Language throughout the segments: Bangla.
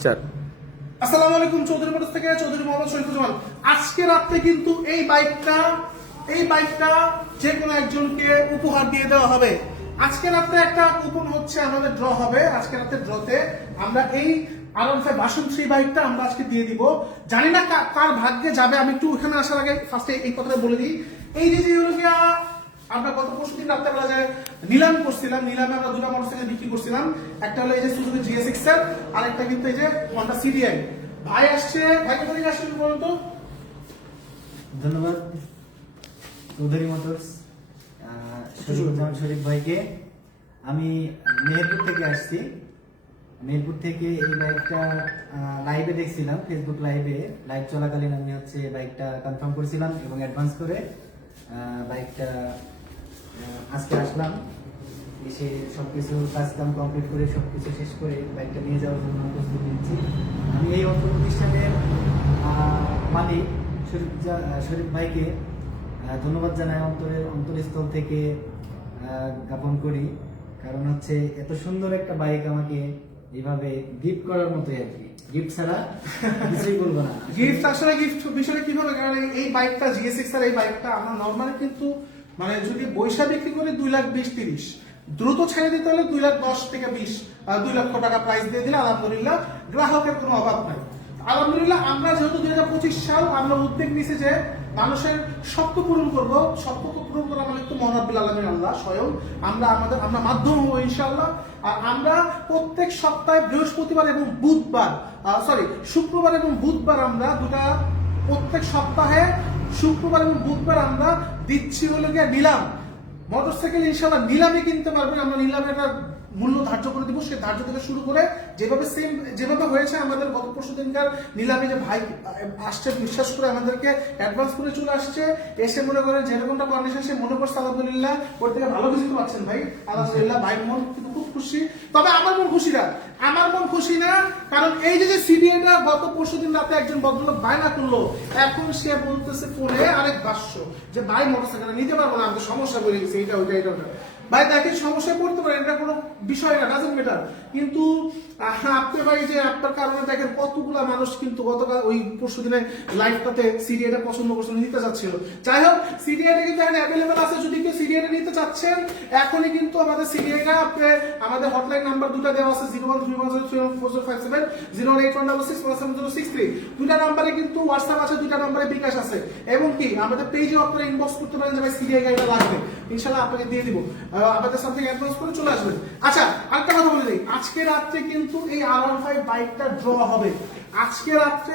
স্টার্ট আসসালামু আলাইকুম, চৌধুরী মোটরস থেকে চৌধুরী মোহাম্মদ শরীফুজ্জামান আজকে রাত্রে কিন্তু এই বাইকটা এই বাইকটা যে কোনো একজনকে উপহার দিয়ে দেওয়া হবে। আজকে রাত্রে একটা কুপন হচ্ছে, আমাদের ড্র হবে। আজকে রাতে ড্রতে আমরা এই আরাম ফাইভ ভাষণ থ্রি বাইকটা আমরা আজকে দিয়ে দিব। জানি না কার ভাগ্যে যাবে, আমি একটু ওখানে আসার আগে ফার্স্টে এই কথাটা বলে দিই। এই যে যে আমরা গত পরশু দিন রাত্রেবেলা যে নিলাম করছিলাম নিলামে আমরা দুটো মোটরসাইকেল বিক্রি করছিলাম। একটা হলো এই যে সুজুকি জিএসএক্স এর আর একটা কিন্তু এই যে হন্ডা সিডিআই ভাই আসছে ভাই কোথা থেকে আসছেন বলুন তো। ধন্যবাদ। চৌধুরী মোটরস শরীফুজ্জামান শরীফ ভাইকে। আমি মেহেরপুর থেকে আসছি। মেহেরপুর থেকে এই বাইকটা লাইভে দেখছিলাম ফেসবুক লাইভে লাইভ চলাকালীন আমি হচ্ছে বাইকটা কনফার্ম করেছিলাম এবং অ্যাডভান্স করে বাইকটা আজকে আসলাম। এসে সবকিছু কাজ কাম কমপ্লিট করে সবকিছু শেষ করে বাইকটা নিয়ে যাওয়ার জন্য প্রস্তুতি নিচ্ছি। আমি এই অর্থ প্রতিষ্ঠানের মালিক শরীফ শরীফ ভাইকে ধন্যবাদ জানাই অন্তরের অন্তরস্থল থেকে জ্ঞাপন করি। কারণ হচ্ছে এত সুন্দর একটা বাইক আমাকে এইভাবে গিফট করার মতোই আর কি। গিফট ছাড়া কিছুই বলব না। গিফট আসলে গিফট বিষয়টা কীভাবে কারণ এই- বাইকটা জিএসএক্স এর এই বাইকটা আমরা নর্মালি কিন্তু মানে যদি বৈশা বিক্রি করি দুই লাখ বিশ তিরিশ। দ্রুত ছেড়ে দিতে হলে দুই লাখ দশ থেকে বিশ দুই লক্ষ টাকা প্রাইস দিয়ে দিলে আলহামদুলিল্লাহ গ্রাহকের কোনো অভাব নাই। আলহামদুলিল্লাহ আমরা যেহেতু দুই হাজার পঁচিশ সাল, আমরা উদ্যোগ নিছি যে মানুষের স্বপ্ন পূরণ করব। স্বপ্ন পূরণ করা মানে তো মহাবিল আলমিন, আল্লাহ স্বয়ং। আমরা আমাদের আমরা মাধ্যম হব ইনশাআল্লাহ। আর আমরা প্রত্যেক সপ্তাহে বৃহস্পতিবার এবং বুধবার সরি শুক্রবার এবং বুধবার আমরা দুটা প্রত্যেক সপ্তাহে শুক্রবার এবং বুধবার আমরা দিচ্ছি হলো গিয়ে নিলাম। মোটরসাইকেল ইনশাআল্লাহ নিলামে কিনতে পারবেন আমরা নিলামে একটা মূল্য ধার্য করে দিব। সেই ধার্য থেকে শুরু করে যেভাবে সেম যেভাবে হয়েছে আমাদের গত পরশু দিনকার নিলামে যে ভাই আসছে, বিশ্বাস করে আমাদেরকে অ্যাডভান্স করে চলে আসছে। এসে মনে করেন যেরকমটা কন্ডিশন সে মনে করছে, আলহামদুলিল্লাহ, ওর থেকে ভালো কিছু পাচ্ছেন ভাই। আলহামদুলিল্লাহ ভাই মন কিন্তু খুব খুশি। তবে আমার মন খুশি না। আমার মন খুশি না, কারণ এই যে যে সিডিএটা গত পরশু দিন রাতে একজন ভদ্রলোক বায়না করল, এখন সে বলতেছে ফোনে আরেক বাস্য যে, ভাই মোটরসাইকেল নিতে পারব না, আমাদের সমস্যা করে গেছে। এটা ওইটা এটা ওটা ভাই দেখেন সমস্যায় পড়তে পারেন এটা কোনো বিষয় না ডাজেন্ট ম্যাটার কিন্তু আহ, আপনি ভাই যে আপনার কারণে দেখেন কতগুলা মানুষ কিন্তু গতকাল ওই পরশু দিনে লাইভটাতে সিরিয়াটা পছন্দ করছিল নিতে চাচ্ছিল। যাই হোক সিরিয়াটা কিন্তু এখন অ্যাভেলেবেল আছে যদি কেউ সিরিয়াটা নিতে চাচ্ছেন এখনই কিন্তু আমাদের সিরিয়াটা আপনি আমাদের হটলাইন নাম্বার দুটো দেওয়া আছে zero one three one zero three one four zero five seven zero one eight one double six one seven zero six three দুটা নাম্বারে কিন্তু হোয়াটসঅ্যাপ আছে দুটা নাম্বারে বিকাশ আছে। এবং কি আমাদের পেজে আপনারা ইনবক্স করতে পারেন যে ভাই সিরিয়া গাড়িটা লাগবে। ইনশাল্লাহ আপনাকে দিয়ে দিব। আহ, আমাদের সাথে অ্যাডভান্স করে চলে আসবেন। আচ্ছা আরেকটা কথা বলে দিই। আজকে রাত্রে কিন্তু এই আর ওয়ান ফাইভ বাইকটা ড্র হবে। আজকে রাত্রে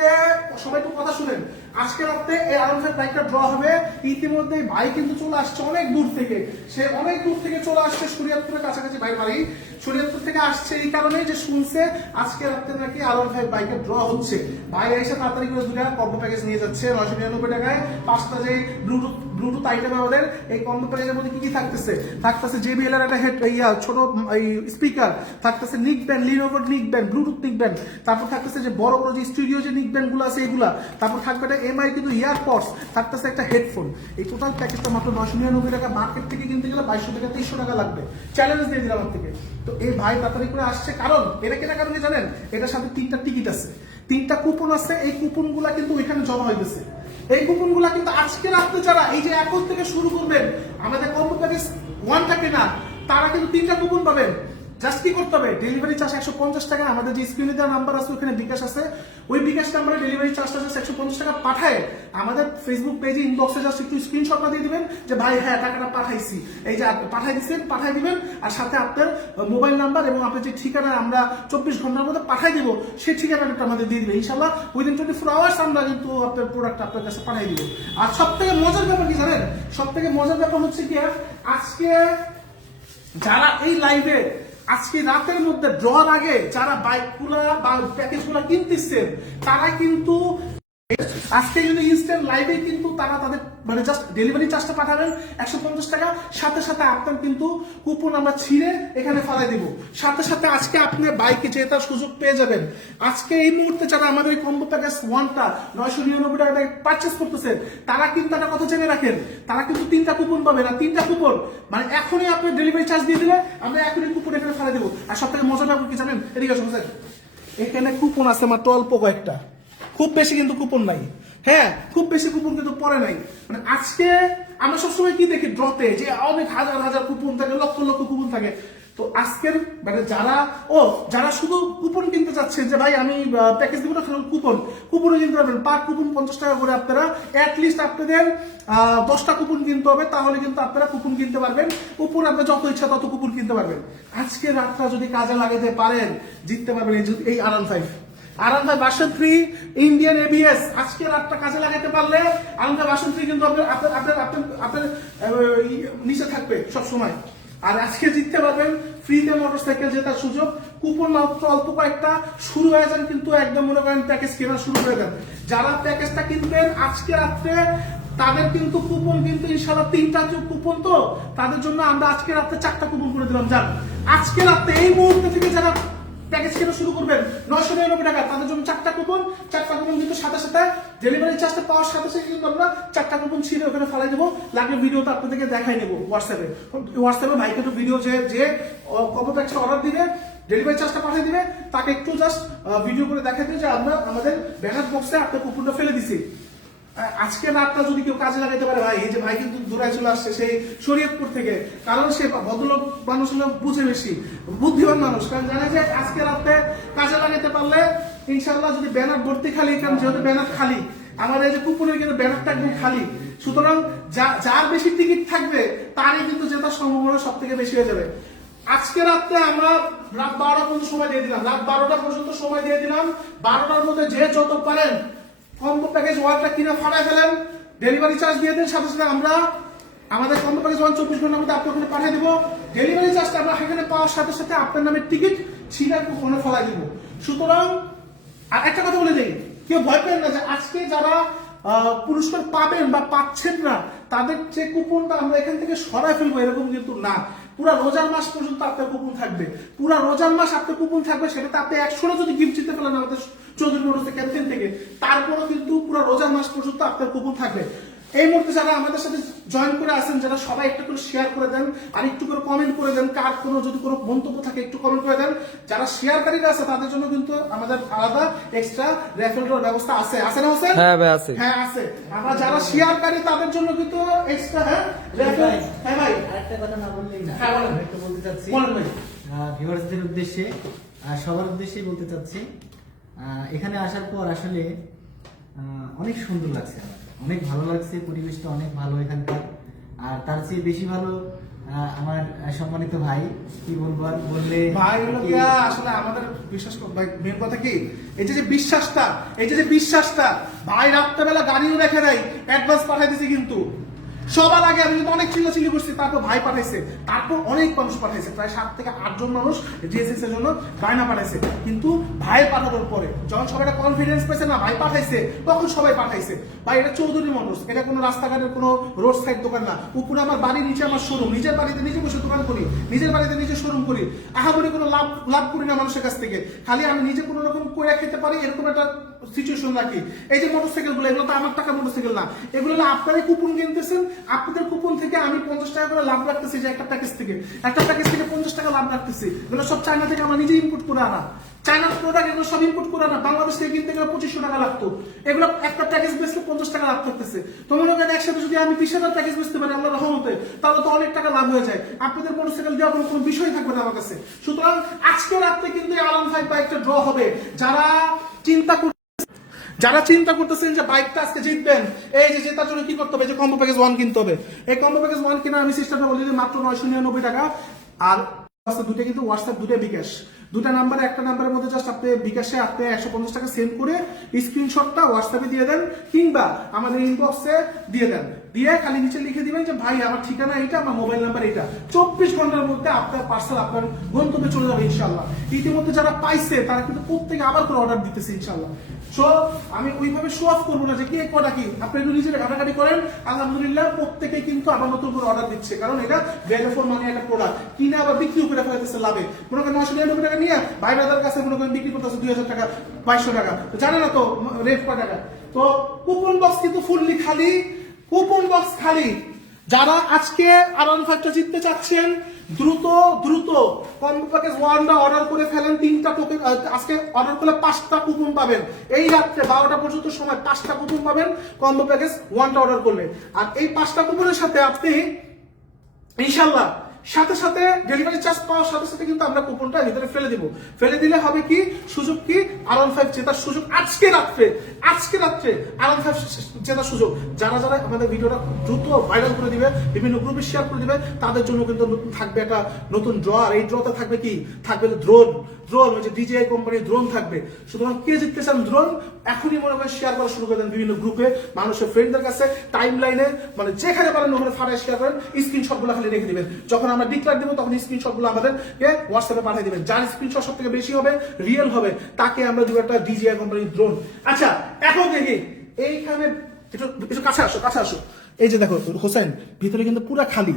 সবাই একটু কথা শুনেন। আজকে রাত্রে এই আর ওয়ান ফাইভ বাইকটা ড্র হবে। ইতিমধ্যে বাইক কিন্তু চলে আসছে অনেক দূর থেকে। সে অনেক দূর থেকে চলে আসছে শরীয়তপুরের কাছাকাছি বাইক বাড়ি। শরীয়তপুর থেকে আসছে এই কারণে যে শুনছে আজকে রাত্রে নাকি আর ওয়ান ফাইভ বাইকের ড্র হচ্ছে। ভাই এসে তাড়াতাড়ি করে দুটা কম্বো প্যাকেজ নিয়ে যাচ্ছে নয়শো নিরানব্বই টাকায়। পাঁচটা যে ব্লুটুথ ব্লুটুথ আইটেম আমাদের এই কম্বো প্যাকেজের মধ্যে কি কি থাকতেছে? থাকতেছে জেবিএল এর একটা হেড ইয়া ছোট এই স্পিকার থাকতেছে neck band Lenovo neck band Bluetooth neck band তারপর থাকতেছে যে বড় বড় যে স্টুডিও যে নিক ব্যান্ডগুলো আছে এগুলা, তারপর থাকবে একটা এমআই কিন্তু ইয়ারপডস থাকতেছে একটা হেডফোন এই টোটাল প্যাকেজটা মাত্র নয়শো নিরানব্বই টাকা মার্কেট থেকে কিনতে গেলে বাইশশো টাকা তেইশশো টাকা লাগবে চ্যালেঞ্জ দিয়ে দিলাম থেকে তো এই ভাই তাড়াতাড়ি করে আসছে, কারণ এটা কেনা কারণে জানেন, এটার সাথে তিনটা টিকিট আছে, তিনটা কুপন আছে, এই কুপনগুলা কিন্তু ওইখানে জমা গেছে এই কুপনগুলা কিন্তু আজকে রাত্রে যারা এই যে এখন থেকে শুরু করবেন, আমাদের কম্বো ওয়ান থাকে না, তারা কিন্তু তিনটা কুপন পাবেন। জাস্ট কি করতে হবে? ডেলিভারি চার্জ একশো পঞ্চাশ টাকা। আমাদের যে স্ক্রিনে দেওয়া নাম্বার আছে, ওখানে বিকাশ আছে। ওই বিকাশ নাম্বারে ডেলিভারি চার্জটা জাস্ট একশো পঞ্চাশ টাকা পাঠায়। আমাদের ফেসবুক পেজে ইনবক্সে জাস্ট একটু স্ক্রিনশটটা দিয়ে দিবেন যে, ভাই হ্যাঁ টাকাটা পাঠাইছি। এই যে পাঠাই দিচ্ছেন পাঠাই দিবেন, আর সাথে আপনার মোবাইল নাম্বার এবং আপনার যে ঠিকানা আমরা চব্বিশ ঘণ্টার মধ্যে পাঠাই দিব, সেই ঠিকানাটা আমাদের দিয়ে দিবে ইনশাল্লাহ উইদিন টোয়েন্টি ফোর আওয়ার্স আমরা কিন্তু আপনার প্রোডাক্ট আপনার কাছে পাঠাই দিব। আর সব থেকে মজার ব্যাপার কি জানেন? সব থেকে মজার ব্যাপার হচ্ছে কি আজকে যারা এই লাইভে আজকে রাতের মধ্যে ড্রর আগে যারা বাইকগুলা বা প্যাকেজ প্যাকেজগুলা কিনতেছেন তারা কিন্তু আজকে যদি ইনস্ট্যান্ট লাইভে কিন্তু তারা তাদের মানে জাস্ট ডেলিভারি চার্জটা পাঠাবেন একশো পঞ্চাশ টাকা। সাথে সাথে আপনার কিন্তু কুপন আমরা ছিঁড়ে এখানে ফালাই দিব। সাথে সাথে আজকে আপনি বাইকে জেতার সুযোগ পেয়ে যাবেন। আজকে এই মুহূর্তে যারা আমাদের এই কম্বো প্যাকেজ ওয়ানটা নয়শো নিরানব্বই টাকা পারচেস করতেছে, তারা কিন্তু একটা কথা জেনে রাখেন, তারা কিন্তু তিনটা কুপন পাবেন। আর তিনটা কুপন মানে এখনই আপনি ডেলিভারি চার্জ দিয়ে দিলে আমরা এখনই কুপন এখানে ফালাই দেবো। আর সব থেকে মজার ব্যাপার কি জানেন? এদিকে এখানে কুপন আছে মাত্র অল্প কয়েকটা। খুব বেশি কিন্তু কুপন নাই। হ্যাঁ খুব বেশি কুপন কিন্তু পরে নাই। মানে আজকে আমরা সবসময় কি দেখি ড্রতে, যে অনেক হাজার হাজার কুপন থাকে, লক্ষ লক্ষ কুপন থাকে। তো আজকের মানে যারা, ও, যারা শুধু কুপন কিনতে চাচ্ছেন যে ভাই আমি প্যাকেজ দিব না কুপন। কুপনে কিনতে পারবেন। পার কুপন পঞ্চাশ টাকা করে আপনারা অ্যাটলিস্ট আপনাদের দশটা কুপন কিনতে হবে, তাহলে কিন্তু আপনারা কুপন কিনতে পারবেন। উপরে আপনার যত ইচ্ছা তত কুপন কিনতে পারবেন। আজকে রাতটা যদি কাজে লাগাতে পারেন, জিততে পারবেন এই আরাম ফাইভ আরাম five version three Indian ABS আজকে রাতটা কাজে লাগাতে পারলে আরাম ফাইভ থ্রি কিন্তু আপনার আপনার আপনার নিচে থাকবে সব সময় আর আজকে জিততে পারবেন ফ্রিতে মোটরসাইকেল জেতার সুযোগ। কুপন মাত্র অল্প কয়েকটা, শুরু হয়ে যান কিন্তু একদম মনে করেন প্যাকেজ কেনা শুরু করে দেন যারা প্যাকেজটা কিনবেন আজকে রাত্রে, তাদের কিন্তু কুপন কিন্তু ইনশাল্লাহ তিনটা কুপন তো, তাদের জন্য আমরা আজকে রাত্রে চারটা কুপন করে দিলাম। যান, আজকে রাত্রে এই মুহূর্তে থেকে যারা প্যাকেজ কেনা শুরু করবেন? নয়শো নিরানব্বই টাকা। তাদের জন্য চারটা কুপন চারটা কুপন কিন্তু সাথে সাথে ডেলিভারি চার্জটা পাওয়ার সাথে সাথে কিন্তু আমরা চারটা কুপন ছিঁড়ে ওখানে ফেলাই দেবো। লাগলে ভিডিওটা আপনাদেরকে দেখাই নেব হোয়াটসঅ্যাপে হোয়াটসঅ্যাপে ভাইকে একটু ভিডিও যে যে কত একটা অর্ডার দিবে ডেলিভারি চার্জটা পাঠিয়ে দিবে, তাকে একটু জাস্ট ভিডিও করে দেখাতে যে আমরা আমাদের ব্যানার বক্সে আপনার কুপনটা ফেলে দিছি। আজকে রাতটা যদি কেউ কাজে লাগাতে পারে ভাই, এই যে ভাই কিন্তু দূরায় চলে আসছে, সেই শরীয়তপুর থেকে। কারণ সে ভদ্রলোক, মানুষ হলে বুঝে বেশি, বুদ্ধিমান মানুষ। কারণ জানে যে আজকে রাতে কাজে লাগাতে পারলে ইনশাল্লাহ যদি ব্যানার ভর্তি খালি, কারণ যেহেতু ব্যানার খালি আমাদের এই যে কুপনের কিন্তু ব্যানারটা একদম খালি। সুতরাং যার বেশি টিকিট থাকবে, তারই কিন্তু জেতার সম্ভাবনা সব থেকে বেশি হয়ে যাবে। আজকে রাত্রে আমরা রাত বারোটা পর্যন্ত সময় দিয়ে দিলাম। রাত বারোটা পর্যন্ত সময় দিয়ে দিলাম। বারোটার মধ্যে যে যত পারেন কম্বো প্যাকেজ ওয়ানটা কিনে ফাটায় ফেলেন। ডেলিভারি চার্জ দিয়ে দেন, সাথে সাথে আমরা আমাদের কম্বো প্যাকেজ ওয়ান চব্বিশ ঘণ্টার মধ্যে আপনার ওখানে পাঠিয়ে দেবো। ডেলিভারি চার্জটা আমরা সেখানে পাওয়ার সাথে সাথে আপনার নামে টিকিট ছিঁড়ে ফোনে ফলাই দিব। সুতরাং, আর একটা কথা বলে দিই, কেউ ভয় পেন না যে আজকে যারা পুরস্কার পাবেন বা পাচ্ছেন না, তাদের যে কুপনটা আমরা এখান থেকে সরাই ফেলব, এরকম কিন্তু না। পুরা রোজার মাস পর্যন্ত আপনার কুপন থাকবে। পুরা রোজার মাস আপনার কুপন থাকবে, সেটাতে আপনি একশোটা যদি গিফট জিতে ফেলেন আমাদের চৌধুরী মোটরসে ক্যাম্পেন থেকে, তারপরও কিন্তু পুরা রোজার মাস পর্যন্ত আপনার কুপন থাকবে। এই মুহূর্তে যারা আমাদের সাথে জয়েন করে আছেন যারা সবাই একটু করে শেয়ার করে দেন আর একটু করে কমেন্ট করে দেন কার কোনো যদি কোনো মন্তব্য থাকে একটু কমেন্ট করে দেন। যারা শেয়ারকারীরা আছে তাদের জন্য কিন্তু আমাদের আলাদা এক্সট্রা রেফেল ব্যবস্থা আছে। আছে না হোসেন? হ্যাঁ ভাই আছে। হ্যাঁ আছে। আমরা যারা শেয়ারকারী তাদের জন্য কিন্তু এক্সট্রা হ্যাঁ রেফেল হ্যাঁ ভাই। আরেকটা কথা না বললেই না। হ্যাঁ, বলেন। একটু বলতে চাচ্ছি। বলেন ভাই। ভিউয়ার্সদের উদ্দেশ্যে আর সবার উদ্দেশ্যেই বলতে চাচ্ছি আহ, এখানে আসার পর আসলে আহ, অনেক সুন্দর লাগছে আমার। অনেক ভালো লাগছে পরিবেশটা অনেক ভালো এখানকার। আর তার চেয়ে বেশি ভালো আমার সম্মানিত ভাই কি বলব আর বললে ভাই আসলে আমাদের বিশ্বাস মেন কথা কি? এই যে বিশ্বাসটা এই যে যে বিশ্বাসটা ভাই রাত্রেবেলা গাড়িও দেখে দেয় অ্যাডভান্স পাঠাই দিছে কিন্তু। সবার আগে আমি কিন্তু অনেক চিল্লাচিল্লি করছি, তারপর ভাই পাঠাইছে, তারপর অনেক মানুষ পাঠাইছে, প্রায় সাত থেকে আটজন মানুষ ডিএসএস এর জন্য বায়না পাঠাইছে। কিন্তু ভাই পাঠানোর পরে যখন সবাই একটা কনফিডেন্স পেয়েছে না, ভাই পাঠাইছে, তখন সবাই পাঠাইছে। ভাই, এটা চৌধুরী মানুষ, এটা কোনো রাস্তাঘাটের কোনো রোড সাইড দোকান না। উপরে আমার বাড়ির নিচে আমার শোরুম নিজের বাড়িতে নিজে বসে দোকান করি, নিজের বাড়িতে নিজে শোরুম করি। আহা আহামরি কোনো লাভ লাভ করি না মানুষের কাছ থেকে। খালি আমি নিজে কোনো রকম করে খেতে পারি, এরকম একটা সিচুয়েশন রাখি। এই যে মোটরসাইকেলগুলো, এগুলো তো আমার টাকা মোটরসাইকেল না। এগুলো হলো আপনারাই কুপন কিনতেছেন আপনাদের কুপন থেকে আমি পঞ্চাশ টাকা করে লাভ রাখতেছি যে একটা প্যাকেজ থেকে। একটা প্যাকেজ থেকে পঞ্চাশ টাকা লাভ রাখতেছি। এগুলো সব চায়না থেকে আমরা নিজে ইনপুট করে আনা। চায়নার প্রোডাক্ট এগুলো সব ইনপুট করে আনা। বাংলাদেশ থেকে কিনতে গেলে পঁচিশশো টাকা লাগতো। এগুলো একটা প্যাকেজ বেচলে পঞ্চাশ টাকা লাভ থাকতেছে। তো মনে একসাথে যদি আমি বিশ হাজার প্যাকেজ বেচতে পারি আল্লাহ রহমতে, তাহলে তো অনেক টাকা লাভ হয়ে যায়। আপনাদের মোটরসাইকেল দেওয়ার কোনো বিষয় থাকবে না আমার কাছে। সুতরাং আজকে রাত্রে কিন্তু আলাম ফাইভ বাইকটা ড্র হবে। যারা চিন্তা করতে যারা চিন্তা করতেছেন যে বাইকটা আজকে জিতবেন, এই যে জেতার জন্য কি করতে হবে? যে কম্বো প্যাকেজ ওয়ান কিনতে হবে। এই কম্বো প্যাকেজ ওয়ান কিনা আমি সিস্টেমটা বলি যে মাত্র নয়শো নিরানব্বই টাকা। আর দুটো কিন্তু হোয়াটসঅ্যাপ দুটো বিকাশ। দুটা নাম্বারে একটা নাম্বারের মধ্যে জাস্ট আপনি বিকাশে আপনি একশো পঞ্চাশ টাকা সেন্ড করে স্ক্রিনশটটা হোয়াটসঅ্যাপে দিয়ে দেন, কিংবা আমাদের ইনবক্সে দিয়ে দেন। দিয়ে খালি নিচে লিখে দিবেন যে, ভাই, আমার ঠিকানা এইটা, আমার মোবাইল নাম্বার এটা চব্বিশ ঘণ্টার মধ্যে আপনার পার্সেল আপনার গন্তব্যে চলে যাবে ইনশাল্লাহ ইতিমধ্যে যারা পাইছে, তারা কিন্তু প্রত্যেকে আবার করে অর্ডার দিতেছে ইনশাল্লাহ সো আমি ওইভাবে শো অফ করব না যে কে, কটা কি। আপনি একটু নিজের ঘাটাঘাটি করেন। আলহামদুলিল্লাহ, প্রত্যেকে কিন্তু আবার নতুন করে অর্ডার দিচ্ছে। কারণ এটা ভ্যালুফোর মানে একটা প্রোডাক্ট কিনে আবার বিক্রি করে ফেলাইতেছে লাভে। মনে করেন নশো নিরানব্বই টাকা নিয়ে ভাই দাদার কাছে মনে করেন বিক্রি করতেছে দুই হাজার টাকা, বাইশশো টাকা। তো জানে না তো রেট কয় টাকা। তো কুপন বক্স কিন্তু ফুললি খালি। কুপন বক্স খালি। যারা আজকে আরাম ফাইভটা জিততে চাচ্ছেন, দ্রুত দ্রুত কম্বো প্যাকেজ ওয়ানটা অর্ডার করে ফেলেন তিনটা টোকেন আজকে অর্ডার করলে পাঁচটা কুপন পাবেন। এই রাত্রে বারোটা পর্যন্ত সময় পাঁচটা কুপন পাবেন কম্বো প্যাকেজ ওয়ানটা অর্ডার করলে। আর এই পাঁচটা কুপনের সাথে আপনি ইনশাল্লাহ সাথে সাথে ডেলিভারি চার্জ পাওয়ার সাথে সাথে কিন্তু আমরা কুপনটা ভিতরে ফেলে দিব। ফেলে দিলে হবে কি? সুযোগ কি? আরন ফাইভ জেতার সুযোগ আজকে রাত্রে আজকে রাত্রে আরন ফাইভ জেতার সুযোগ। যারা যারা আমাদের ভিডিওটা দ্রুত ভাইরাল করে দিবে, বিভিন্ন গ্রুপে শেয়ার করে দিবে, তাদের জন্য কিন্তু থাকবে একটা নতুন ড্র আর এই ড্রতে থাকবে কি? থাকবে দ্রোন ড্রোন যে ডিজিআই কোম্পানির ড্রোন থাকবে। সুতরাং কে জিততে চান ড্রোন এখনই মনে করেন শেয়ার করা শুরু করে দেন বিভিন্ন গ্রুপে মানুষের ফ্রেন্ডদের কাছে টাইম লাইনে মানে যেখানে পারেন ওখানে ফাটায় শেয়ার করেন স্ক্রিনশটগুলো খালি রেখে দিবেন। যখন আমরা ডিক্লার দিব তখন স্ক্রিনশটগুলো আমাদেরকে হোয়াটসঅ্যাপে পাঠিয়ে দিবেন। যার স্ক্রিনশট সব থেকে বেশি হবে রিয়েল হবে তাকে আমরা দিব একটা ডিজিআই কোম্পানির ড্রোন আচ্ছা এখন দেখি এইখানে একটু একটু কাছে আসো কাছে আসো। এই যে দেখো হোসেন ভিতরে কিন্তু পুরা খালি।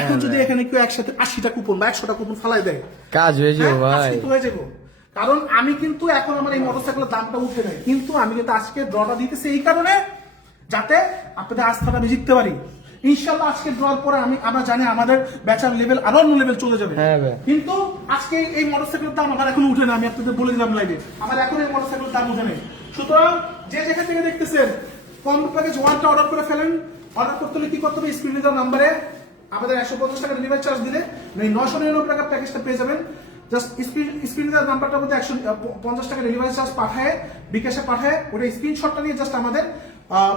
এখন যদি এখানে কেউ একসাথে আশিটা কুপন বা একশোটা কুপন ফালাই দেয় কাজ হয়ে যাবে হ্যাঁ, ভাই। হয়ে যাব। কারণ আমি কিন্তু এখন আমার এই মোটরসাইকেলের দামটা উঠে নাই। কিন্তু আমি কিন্তু আজকে ড্রটা দিতেছি এই কারণে যাতে আপনাদের আস্থাটা আমি জিততে পারি। ইনশাল্লাহ আজকে ড্রর পরে আমি আমরা জানি আমাদের বেচার লেভেল আরও অন্য লেভেল চলে যাবে। হ্যাঁ কিন্তু আজকে এই মোটরসাইকেলের দাম আমার এখন উঠে না আমি আপনাদের বলে দিলাম লাইভে আমার এখন এই মোটরসাইকেলের দাম উঠে নেই। সুতরাং যে যেখান থেকে দেখতেছেন কম প্যাকেজ ওয়ানটা অর্ডার করে ফেলেন। অর্ডার করতে হলে কি করতে হবে? স্ক্রিনে দেওয়া নাম্বারে আমাদের একশো পঞ্চাশ টাকা ডেলিভারি চার্জ দিলে নয়শো নিরানব্বই টাকার প্যাকেজটা পেয়ে যাবেন। জাস্ট স্ক্রিন স্ক্রিনে দেওয়া নাম্বারটার মধ্যে একশো পঞ্চাশ টাকা ডেলিভারি চার্জ পাঠায় বিকাশে পাঠায় ওটা স্ক্রিনশটটা নিয়ে জাস্ট আমাদের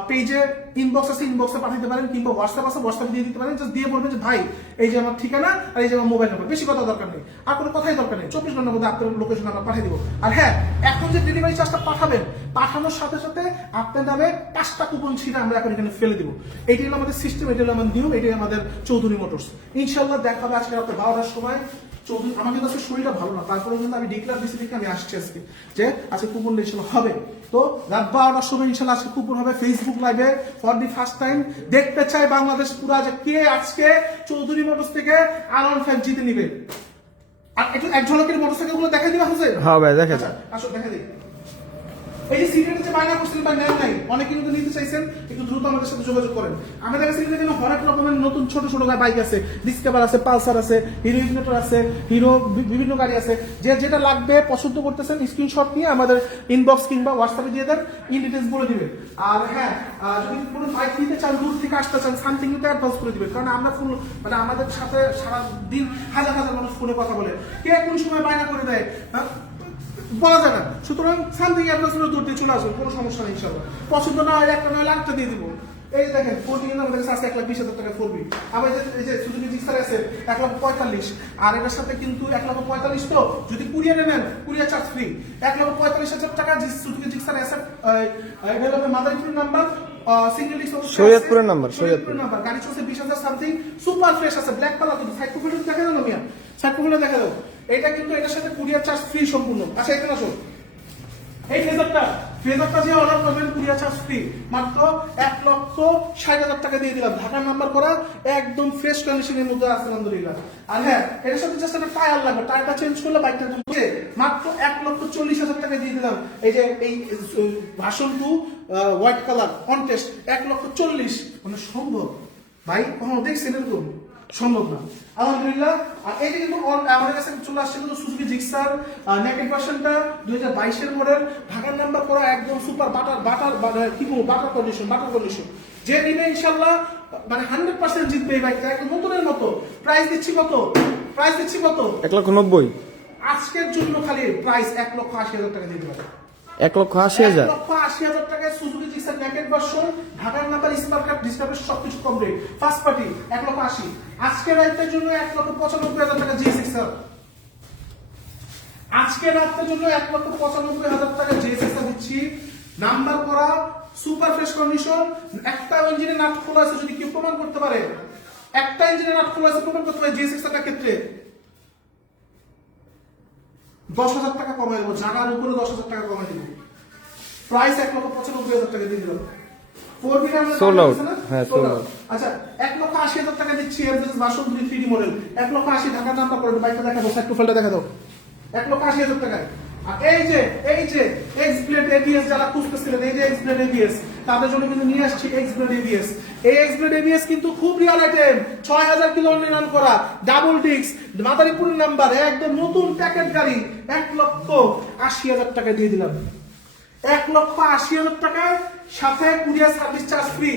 পেজে ইনবক্স আছে ইনবক্সে পাঠাতে পারেন কিংবা হোয়াটসঅ্যাপ আছে হোয়াটসঅ্যাপ দিয়ে দিতে পারেন। জাস্ট দিয়ে বলবেন যে, ভাই, এই যে আমার ঠিকানা আর এই যে আমার মোবাইল নাম্বার বেশি কথা দরকার নেই। আর কোনো কথাই দরকার নেই। চব্বিশ ঘণ্টার মধ্যে আপনার লোকেশন আমরা পাঠিয়ে দিব। আর হ্যাঁ এখন যে ডেলিভারি চার্জটা পাঠাবেন, পাঠানোর সাথে সাথে আপনার নামে পাঁচটা কুপন ছিঁড়ে আমরা এখন এখানে ফেলে দিব। এটি হলো আমাদের সিস্টেম এটি হলো আমাদের নিয়ম এটি আমাদের চৌধুরী মোটরস ইনশাল্লাহ দেখা হবে আজকে রাত্রে বারোটার সময়। চৌধুরী আমার কিন্তু আজকে শরীরটা ভালো না তারপরে কিন্তু আমি ডিক্লার দিয়েছি দেখে আমি আসছি আজকে। যে আজকে কুপন ইনশাল্লাহ হবে। তো রাত বারোটার সময় ইনশাল্লাহ আজকে কুপন হবে ফেসবুক লাইভে ফর দি ফার্স্ট টাইম দেখতে চাই বাংলাদেশ পুরা যে কে আজকে চৌধুরী মোটরস থেকে আর ফ্যান জিতে নিবে। আর একটু এক ঝলকের মোটরসাইকেলগুলো দেখা দিবে হোসেন হ্যাঁ ভাই দেখা আচ্ছা, আসো দেখা দিই। এই যে সিগারেট যে বায়না করছেন বা নেন নাই। অনেকে কিন্তু নিতে চাইছেন, একটু দ্রুত আমাদের সাথে যোগাযোগ করেন। আমাদের কাছে কিন্তু এখানে হরেক রকমের নতুন ছোট ছোট বাইক আছে। ডিসকাভার আছে পালসার আছে হিরো ইগনেটর আছে হিরো বিভিন্ন গাড়ি আছে। যে যেটা লাগবে, পছন্দ করতেছেন স্ক্রিনশট নিয়ে আমাদের ইনবক্স কিংবা হোয়াটসঅ্যাপে দিয়ে দেন ইন ডিটেলস বলে দিবেন। আর হ্যাঁ যদি কোনো বাইক নিতে চান, দূর থেকে আসতে চান সামথিং কিন্তু অ্যাডভান্স করে দিবেন। কারণ আমরা ফুল মানে আমাদের সাথে সারা দিন হাজার হাজার মানুষ ফোনে কথা বলে। কে কোন সময় বায়না করে দেয়? হ্যাঁ? বলা যায় না। সুতরাং সামথিং অ্যাডভান্স করে দূর দিয়ে চলে আসবে কোনো সমস্যা নেই ইনশাল্লাহ পছন্দ না হয় একটা নয় লাখটা দিয়ে দিব। এই দেখেন ফোর কিন্তু আমাদের কাছে আছে এক লাখ বিশ হাজার টাকা ফোর বি আবার এই যে এই যে সুজুকি জিক্সার আছে এক লাখ পঁয়তাল্লিশ। আর এটার সাথে কিন্তু এক লাখ পঁয়তাল্লিশ তো যদি কুরিয়ারে নেন কুরিয়ার চার্জ ফ্রি। এক লাখ পঁয়তাল্লিশ হাজার টাকা যে সুজুকি জিক্সার আছে এটা হবে নাম্বার। সিঙ্গেল ডিস্ক সৈয়দপুরের number, সৈয়দপুর। নাম্বার গাড়ি চলছে বিশ হাজার সামথিং। সুপার ফ্রেশ আছে ব্ল্যাক কালার কিন্তু সাইড প্রোফাইল দেখা দাও না মিয়া। সাইড প্রোফাইল দেখা দাও এটা কিন্তু এটার সাথে কুরিয়ার চার্জ ফ্রি সম্পূর্ণ। আচ্ছা এখানে আসো। এই ফেজারটা ফেজারটা যে অর্ডার করবেন, কুরিয়ার চার্জ ফ্রি মাত্র এক লক্ষ ষাট হাজার টাকা দিয়ে দিলাম। ঢাকার নাম্বার করা একদম ফ্রেশ কন্ডিশনের মধ্যে আছে, আলহামদুলিল্লাহ। আর হ্যাঁ এর সাথে জাস্ট একটা টায়ার লাগবে। টায়ারটা চেঞ্জ করলে বাইকটা ঘুরছে মাত্র এক লক্ষ চল্লিশ হাজার টাকা দিয়ে দিলাম। এই যে, এই ভাষণ টু হোয়াইট কালার কন্টেস্ট এক লক্ষ চল্লিশ। মানে সম্ভব। ভাই, কখনো দেখছেন এরকম? সম্ভব না। আলহামদুলিল্লাহ। আর এটা কিন্তু আমাদের কাছে চলে আসছে কিন্তু সুজুকি জিক্সার নেকেট ভার্সনটা দুই হাজার বাইশের মডেল ঢাকার নাম্বার করা একদম সুপার বাটার বাটার কি বলব বাটার কন্ডিশন বাটার কন্ডিশন যে নিবে ইনশাল্লাহ মানে হান্ড্রেড পার্সেন্ট জিতবে এই বাইকটা একদম নতুনের মতো। প্রাইস দিচ্ছি কত? প্রাইস দিচ্ছি কত? এক লক্ষ নব্বই। আজকের জন্য খালি প্রাইস এক লক্ষ আশি হাজার টাকা দিয়ে দেবে এক লক্ষ আশি হাজার। লক্ষ আশি হাজার টাকায় সুজুকি জিক্সার ভার্সন ঢাকার নাম্বার ডিসকাউন্ট সবকিছু কমপ্লিট ফার্স্ট পার্টি এক লক্ষ আশি। রাইতের জন্য এক লক্ষ পঁচানব্বই হাজার টাকা জি সিক্সার আজকে রাতের জন্য এক লক্ষ পঁচানব্বই হাজার টাকা জি সিক্সার দিচ্ছি। নাম্বার করা সুপার ফ্রেশ কন্ডিশন একটা ইঞ্জিনের নাট খোলা আছে যদি কেউ প্রমাণ করতে পারে। একটা ইঞ্জিনের নাট খোলা আছে প্রমাণ করতে পারে জি সিক্সারটার ক্ষেত্রে। দশ হাজার টাকা কমাই দেবো জানার উপরে দশ হাজার টাকা কমাই দেবো। প্রাইস এক লক্ষ পঁচানব্বই হাজার টাকা দিয়ে দিলাম. হ্যাঁ. আচ্ছা এক লক্ষ আশি হাজার টাকা দিচ্ছি বাসন থ্রি মডেল এক লক্ষ আশি ঢাকার নামটা করে বাইকটা দেখা দাও দেখা এক লক্ষ আশি হাজার টাকায়। আর এই যে এই যে এক্স ব্লেড এবিএস যারা খুঁজতেছিলেন এই যে এক্স ব্লেড এবিএস তাদের জন্য কিন্তু নিয়ে আসছি এক্স ব্লেড এবিএস এই এক্স ব্লেড এবিএস কিন্তু খুব রিয়াল আইটেম ছয় হাজার কিলো নির্মাণ করা। ডাবল ডিস্ক মাদারীপুর নাম্বার একদম নতুন প্যাকেট গাড়ি। এক লক্ষ আশি হাজার টাকা দিয়ে দিলাম। এক লক্ষ আশি হাজার টাকায় সাথে কুরিয়ার সার্ভিস চার্জ ফ্রি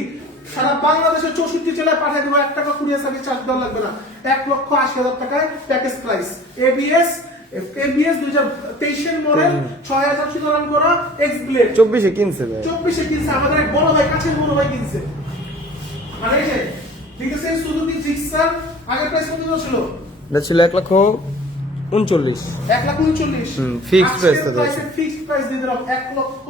সারা বাংলাদেশের চৌষট্টি জেলায় পাঠিয়ে দেবো। এক টাকা কুরিয়ার সার্ভিস চার্জ দেওয়া লাগবে না। এক লক্ষ আশি হাজার টাকায় প্যাকেজ প্রাইস এবিএস এবিএস দুই হাজার তেইশের মডেল ছয় হাজার কিলো রান করা এক্স ব্লেড চব্বিশে কিনছে ভাই। চব্বিশে কিনছে আমাদের এক বড় ভাই কাছের বড় ভাই কিনছে। আর এই যে আছে সুজুকি জিক্সার আগের প্রাইস কত ছিল? এটা ছিল এক লক্ষ উনচল্লিশ। এক লাখ উনচল্লিশ। হুম, fixed price তো রয়েছে। ফিক্সড প্রাইস দিয়ে দিলাম এক লক্ষ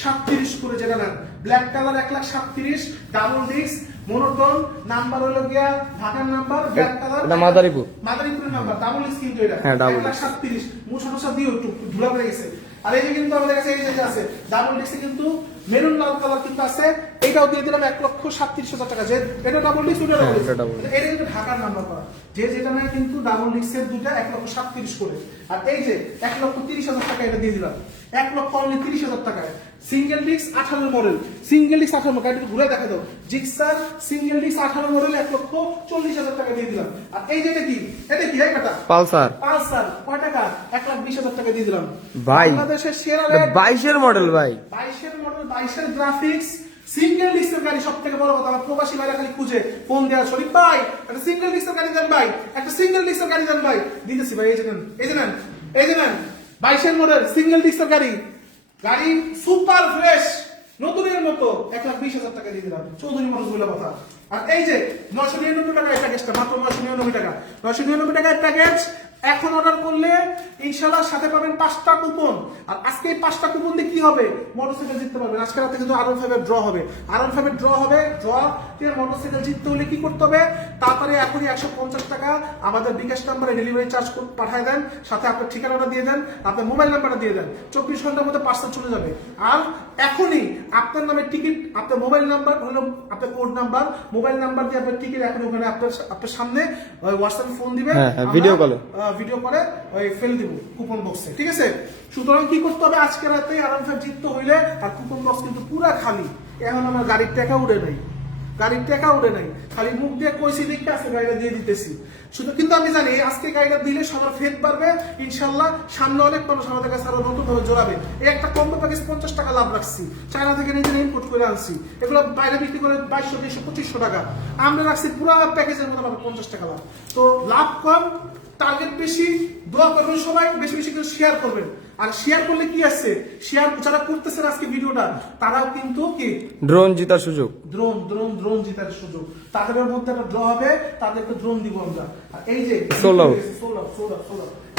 সাতত্রিশ করে যেটা নেন। ব্ল্যাক কালার এক লাখ সাতত্রিশ ডাবল ডিস্ক মনোটন নাম্বার হলো গিয়া ঢাকার নাম্বার ব্ল্যাক কালার এটা মাদারীপুর। মাদারীপুরের নাম্বার ডাবল ডিস্ক কিন্তু এটা। হ্যাঁ, এক লাখ সাতত্রিশ মুছা মুছা একটু ধুলা পড়ে গেছে। আর এই যে কিন্তু আমাদের কাছে এই যে আছে ডাবল ডিস্কে কিন্তু মেরুন লাল কালার কিন্তু আছে। এটাও দিয়ে দিলাম এক লক্ষ সাতত্রিশ হাজার টাকা। যে এটা ডাবল ডিস্ক হ্যাঁ, ডাবল এটা কিন্তু ঢাকার নাম্বার করা। যে যেটা নেয় কিন্তু ডাবল ডিস্কের দুইটা এক লক্ষ সাতত্রিশ করে। আর এই যে এক লক্ষ তিরিশ হাজার টাকা এটা দিয়ে দিলাম। এক লক্ষ অনলি তিরিশ হাজার টাকায়। সিঙ্গেল ডিস্ক আঠারো মডেল সিঙ্গেল ডিস্ক আঠারো মডেল একটু ঘুরে দেখা দাও। জিক্সার সিঙ্গেল ডিস্ক আঠারো মডেল এক লক্ষ চল্লিশ হাজার টাকা দিয়ে দিলাম। আর এই যে এটা কি? এটা কি? এই কাটা? পালসার। পালসার। কয় টাকা? এক লাখ বিশ হাজার টাকা দিয়ে দিলাম। ভাই, বাংলাদেশের সেরা বাইশের মডেল ভাই। বাইশের মডেল বাইশের গ্রাফিক্স সিঙ্গেল ডিস্কের গাড়ি সব থেকে বড় কথা। আমার প্রবাসী ভাইরা খালি খুঁজে ফোন দেওয়া শরীফ ভাই একটা সিঙ্গেল ডিস্কের গাড়ি দেন ভাই একটা সিঙ্গেল ডিস্কের গাড়ি দেন ভাই। দিতেছি ভাই এই যে নেন এই যে নেন এই যে নেন। বাইশের মডেল সিঙ্গেল ডিস্কের গাড়ি। গাড়ি সুপার ফ্রেশ নতুনের মতো। এক লাখ বিশ হাজার টাকা দিয়ে দিলাম। চৌধুরী মানুষ বলে কথা। আর এই যে নয়শো নিরানব্বই টাকা এই প্যাকেজটা মাত্র নয়শো নিরানব্বই টাকা। নয়শো নিরানব্বই টাকার প্যাকেজ এখন অর্ডার করলে ইনশাল্লাহ সাথে পাবেন পাঁচটা কুপন আর আজকে এই পাঁচটা কুপন দিয়ে কি হবে? মোটরসাইকেল জিততে পারবেন। আজকে রাতে কিন্তু আরন ফাইভের ড্র হবে। আরন ফাইভের ড্র হবে ড্র মোটরসাইকেল জিততে হলে কি করতে হবে? তারপরে এখনই একশো পঞ্চাশ টাকা আমাদের বিকাশ নাম্বারে ডেলিভারি চার্জ পাঠিয়ে দেন। সাথে আপনার ঠিকানাটা দিয়ে দেন আপনার মোবাইল নাম্বারটা দিয়ে দেন। চব্বিশ ঘণ্টার মধ্যে পার্সেল চলে যাবে। আর এখনই আপনার নামে টিকিট আপনার মোবাইল নাম্বার হলো আপনার কোড নাম্বার মোবাইল নাম্বার দিয়ে আপনার টিকিট এখন ওখানে আপনার আপনার সামনে হোয়াটসঅ্যাপে ফোন দিবেন। হ্যাঁ, হ্যাঁ, ভিডিও করে, ওই ফেলে দিব কুপন বক্সে ঠিক আছে? সুতরাং কি করতে হবে? আজকে রাতে আরাম ফাইভ জিততে হইলে আর কুপন বক্স কিন্তু পুরা খালি। এখন আমার গাড়ির টাকা উড়ে নাই। গাড়ির টাকা উঠে নাই। খালি মুখ দিয়ে কইছি দেখতে আছে গাড়িটা দিয়ে দিতেছি। শুধু কিন্তু আমি জানি, আজকে গাড়িটা দিলে সবার ফেদ পারবে ইনশাল্লাহ সামনে অনেক মানুষ আমাদের কাছে আরও নতুন ভাবে জোড়াবে এই একটা কম্বো প্যাকেজ পঞ্চাশ টাকা লাভ রাখছি। চায়না থেকে নিজের ইনপুট করে আনছি। এগুলো বাইরে বিক্রি করে বাইশশো, দুইশো, পঁচিশশো টাকা। আমরা রাখছি পুরো প্যাকেজের মধ্যে পাবো পঞ্চাশ টাকা লাভ। তো লাভ কম টার্গেট বেশি, দোয়া করবেন সবাই, বেশি বেশি করে শেয়ার করবেন। আর শেয়ার করলে কি আসছে শেয়ার যারা করতেছেন আজকে ভিডিওটা তারাও কিন্তু কি? ড্রোন জিতার সুযোগ। ড্রোন ড্রোন ড্রোন জেতার সুযোগ। তাদের মধ্যে একটা ড্র হবে তাদেরকে ড্রোন দিব আমরা। আর এই যে sold out.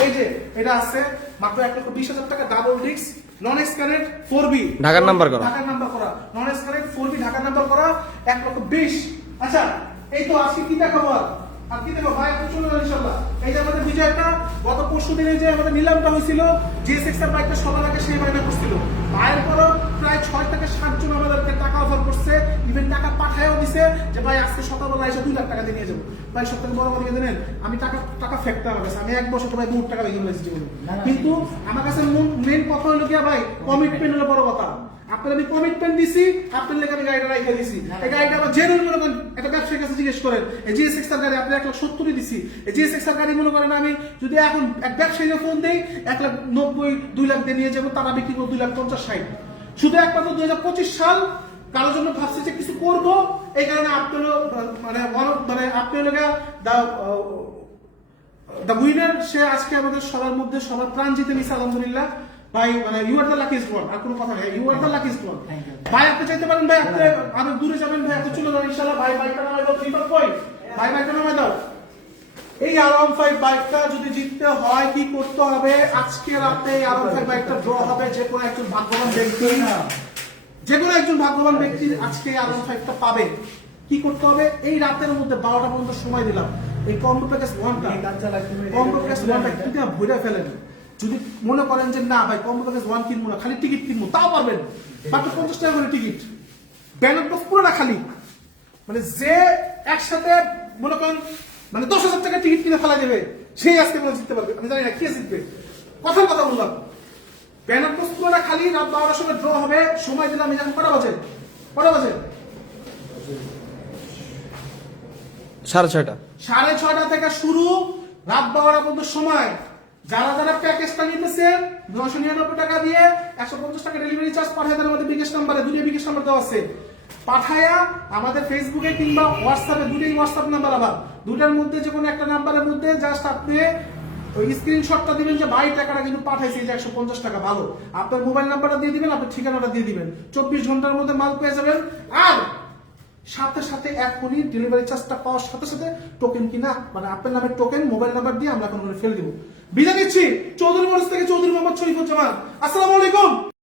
এই যে এটা আছে মাত্র এক লক্ষ বিশ হাজার টাকা ডাবল রিক্স নন স্ক্যানেট ফোর বি ঢাকার নাম্বার করা। ঢাকার নাম্বার করা। নন স্ক্যানেট ফোর বি ঢাকার নাম্বার করা এক লক্ষ বিশ। আচ্ছা এই তো আজকে কি দেখাবো দেখো ভাই একটু ইনশাল্লাহ এই যে আমাদের বিজয়টা গত পরশু দিনে যে আমাদের নিলামটা হয়েছিল জিএসএক্স এর বাইকটা সবার আগে সেই বাইকটা করছিল। ভাইয়ের পরও প্রায় ছয় থেকে সাতজন আমাদেরকে টাকা অফার করছে ইভেন টাকা পাঠায়ও দিছে যে ভাই আজকে সকালবেলা এসে দুই লাখ টাকা দিয়ে নিয়ে যাব। ভাই সব থেকে বড় কথা জানেন আমি টাকা টাকা ফেকতে আমার কাছে আমি এক বছর ভাই টাকা ফেলেছি জীবনে কিন্তু আমার কাছে মেন কথা হলো কি ভাই কমিটমেন্ট হলো বড় কথা। আপনার আমি কমিটমেন্ট দিছি আপনার লেগে আমি গাড়িটা রাইখে দিছি। এই গাড়িটা আমার জেনুইন মনে করেন একটা ব্যবসায়ীর কাছে জিজ্ঞেস করেন, এই জিএসএক্স এর গাড়ি আপনি এক লাখ সত্তরই দিছি। এই জিএসএক্স এর গাড়ি মনে করেন আমি যদি এখন এক ব্যবসায়ীকে ফোন দেই, এক লাখ নব্বই, দুই লাখ দিয়ে নিয়ে যাব, তারা বিক্রি করব দুই লাখ পঞ্চাশ ষাট। শুধু একমাত্র দুই হাজার পঁচিশ সাল, কারোর জন্য ভাবছি যে কিছু করব। এই কারণে আপনি মানে মানে আপনি গিয়া দ্য উইনার, সে আজকে আমাদের সবার মধ্যে সবার প্রাণ জিতে নিছে, আলহামদুলিল্লাহ। ভাই মানে ইউ আর দ্য আর কোনো কথা নেই ইউ আর দ্য ভাই আপনি চাইতে পারেন ভাই আপনি আরও দূরে যাবেন ভাই আপনি চলে যান ইনশাআল্লাহ। ভাই বাইকটা নামাই দাও থ্রি কই ভাই বাইকটা নামাই দাও। এই আরাম ফাইভ বাইকটা যদি জিততে হয় কি করতে হবে? আজকে রাতে এই আরাম ফাইভ বাইকটা ড্র হবে যে কোনো একজন ভাগ্যবান ব্যক্তি। যে কোনো একজন ভাগ্যবান ব্যক্তি আজকে আরাম ফাইভটা পাবে। কি করতে হবে? এই রাতের মধ্যে বারোটা পর্যন্ত সময় দিলাম। এই কম্বো প্যাকেজ ওয়ানটা কম্বো প্যাকেজ ওয়ানটা যদি ভরে ফেলেন। যদি মনে করেন যে না ভাই কম্বো প্যাকেজ ওয়ান কিনবো না খালি টিকিট কিনবো তাও পারবেন মাত্র পঞ্চাশ টাকা করে টিকিট ব্যানার বক্স পুরোটা খালি। মানে যে একসাথে মনে করেন মানে দশ হাজার টাকা টিকিট কিনে ফেলা দেবে সেই আজকে মনে জিততে পারবে আমি জানি না কে জিতবে। কথার কথা বললাম। ব্যানার পোস্ট পুরোটা খালি রাত বারোটার সময় ড্র হবে। সময় দিলাম আমি জানি কটা বাজে? কটা বাজে? সাড়ে ছয়টা। সাড়ে ছয়টা থেকে শুরু রাত বারোটা পর্যন্ত সময়। যারা যারা প্যাকেজটা নিতেছেন নশো নিরানব্বই টাকা দিয়ে একশো পঞ্চাশ টাকা ডেলিভারি চার্জ পাঠায় দেন আমাদের বিকাশ নাম্বারে দুটো বিকাশ নাম্বার দেওয়া আছে। পাঠায়া আমাদের ফেসবুকে কিংবা হোয়াটসঅ্যাপে দুটোই হোয়াটসঅ্যাপ নাম্বার আবার। দুটার মধ্যে যে কোনো একটা নাম্বারের মধ্যে জাস্ট আপনি ওই স্ক্রিনশটটা দিবেন যে, ভাই, টাকাটা কিন্তু পাঠাইছে যে একশো পঞ্চাশ টাকা, ভালো। আপনার মোবাইল নাম্বারটা দিয়ে দিবেন আপনার ঠিকানাটা দিয়ে দিবেন। চব্বিশ ঘণ্টার মধ্যে মাল পেয়ে যাবেন। আর সাথে সাথে এখনই ডেলিভারি চার্জটা পাওয়ার সাথে সাথে টোকেন কিনা মানে আপনার নামের টোকেন মোবাইল নাম্বার দিয়ে আমরা এখন করে ফেলে দিব। বিদায় নিচ্ছি চৌধুরী মোড়স থেকে চৌধুরী মোহাম্মদ শরীফুজ্জামান। আসসালামু আলাইকুম।